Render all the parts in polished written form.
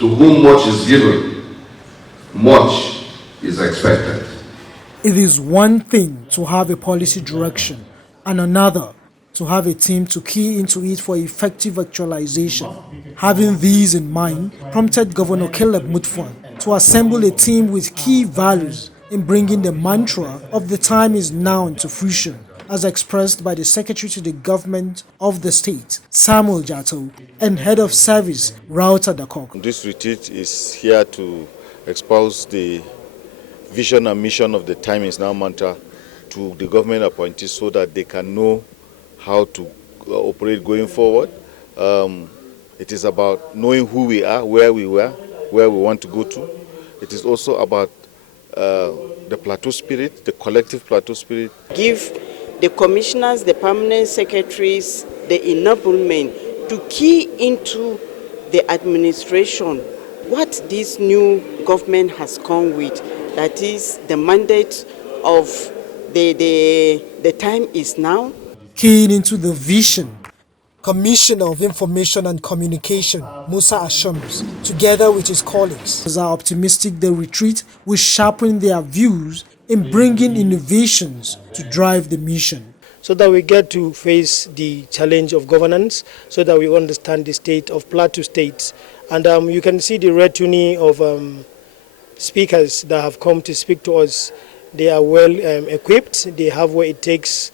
To whom much is given, much is expected. It is one thing to have a policy direction and another to have a team to key into it for effective actualization. Having these in mind prompted Governor Caleb Mutfwang to assemble a team with key values in bringing the mantra of the time is now into fruition, as expressed by the Secretary to the Government of the State, Samuel Jato, and Head of Service, Rauta Dakok. This retreat is here to espouse the vision and mission of the time is now mantra to the government appointees so that they can know how to operate going forward. It is about knowing who we are, where we were, where we want to go to. It is also about the Plateau spirit, the collective Plateau spirit. Give the commissioners, the permanent secretaries, the enablement to key into the administration what this new government has come with. That is the mandate of the time is now. Keying into the vision, Commissioner of Information and Communication, Musa Ashams, together with his colleagues, are optimistic the retreat will sharpen their views in bringing innovations to drive the mission. So that we get to face the challenge of governance, so that we understand the state of Plateau State. And you can see the retinue of speakers that have come to speak to us. They are well equipped, they have what it takes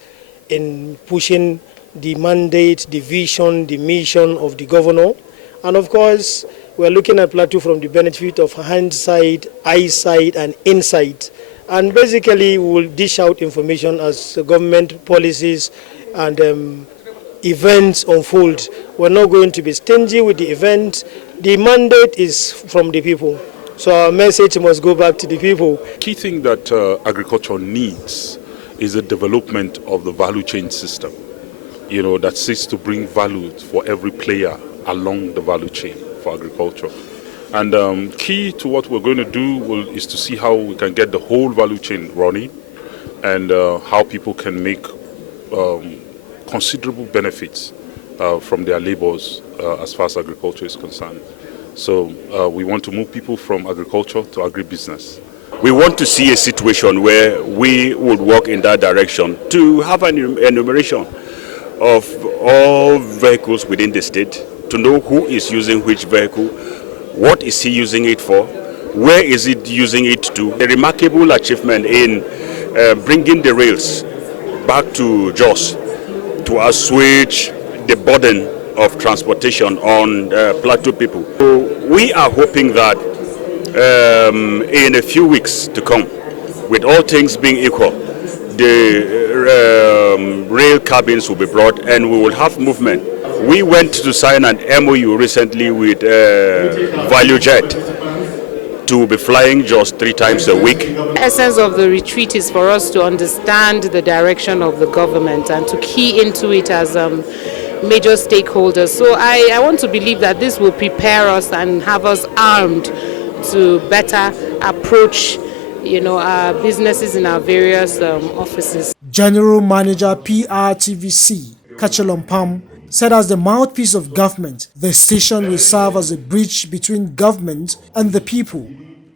in pushing the mandate, the vision, the mission of the governor. And of course, we're looking at Plateau from the benefit of hindsight, eyesight, and insight. And basically, we will dish out information as government policies and events unfold. We're not going to be stingy with the event. The mandate is from the people. So our message must go back to the people. Key thing that agriculture needs is the development of the value chain system, that seeks to bring value for every player along the value chain for agriculture. And key to what we're going to do is to see how we can get the whole value chain running and how people can make considerable benefits from their labors as far as agriculture is concerned. So we want to move people from agriculture to agribusiness. We want to see a situation where we would work in that direction to have an enumeration of all vehicles within the state, to know who is using which vehicle, what is he using it for, where is it using it to. A remarkable achievement in bringing the rails back to Jos to assuage the burden of transportation on Plateau people. So we are hoping that in a few weeks to come, with all things being equal, the rail cabins will be brought and we will have movement. We went to sign an MOU recently with ValueJet to be flying just 3 times a week. The essence of the retreat is for us to understand the direction of the government and to key into it as major stakeholders. So I want to believe that this will prepare us and have us armed to better approach our businesses in our various offices. General Manager PRTVC, Kachelompam, said as the mouthpiece of government, the station will serve as a bridge between government and the people,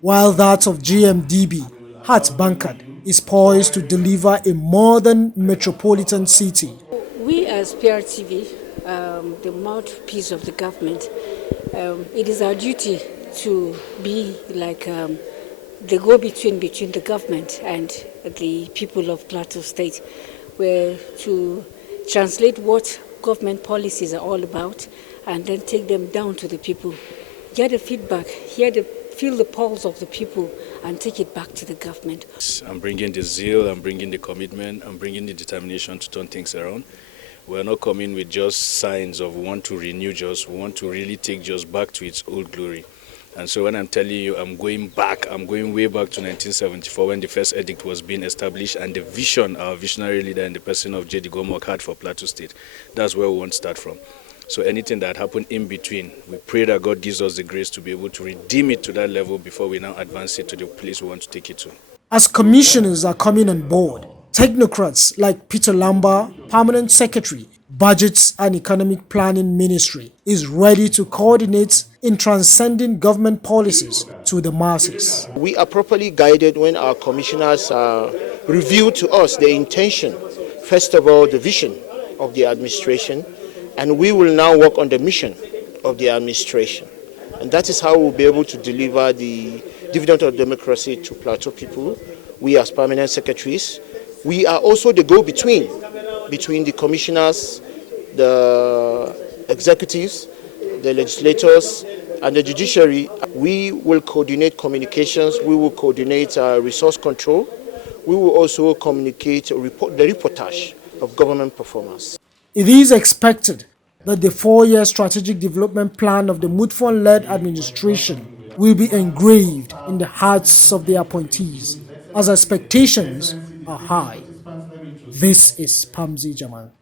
while that of GMDB, Hat Bankard, is poised to deliver a modern metropolitan city. We as PRTV, the mouthpiece of the government, it is our duty to be like the go-between between the government and the people of Plateau State, where to translate what government policies are all about and then take them down to the people, get the feedback, feel the pulse of the people and take it back to the government. I'm bringing the zeal, I'm bringing the commitment, I'm bringing the determination to turn things around. We're not coming with just signs of we want to renew Jos, we want to really take Jos back to its old glory. And so when I'm telling you I'm going way back to 1974 when the first edict was being established and the vision, our visionary leader in the person of J.D. Gomok had for Plateau State. That's where we want to start from. So anything that happened in between, we pray that God gives us the grace to be able to redeem it to that level before we now advance it to the place we want to take it to. As commissioners are coming on board, technocrats like Peter Lamba, Permanent Secretary, Budgets and Economic Planning Ministry is ready to coordinate in transcending government policies to the masses. We are properly guided when our commissioners reveal to us the intention, first of all, the vision of the administration, and we will now work on the mission of the administration. And that is how we'll be able to deliver the dividend of democracy to Plateau people. We as permanent secretaries, we are also the go-between between the commissioners, the executives, the legislators, and the judiciary. We will coordinate communications, we will coordinate resource control, we will also communicate the reportage of government performance. It is expected that the 4-year strategic development plan of the Mutfwang-led administration will be engraved in the hearts of the appointees, as expectations are high. This is Pamzi Jamal.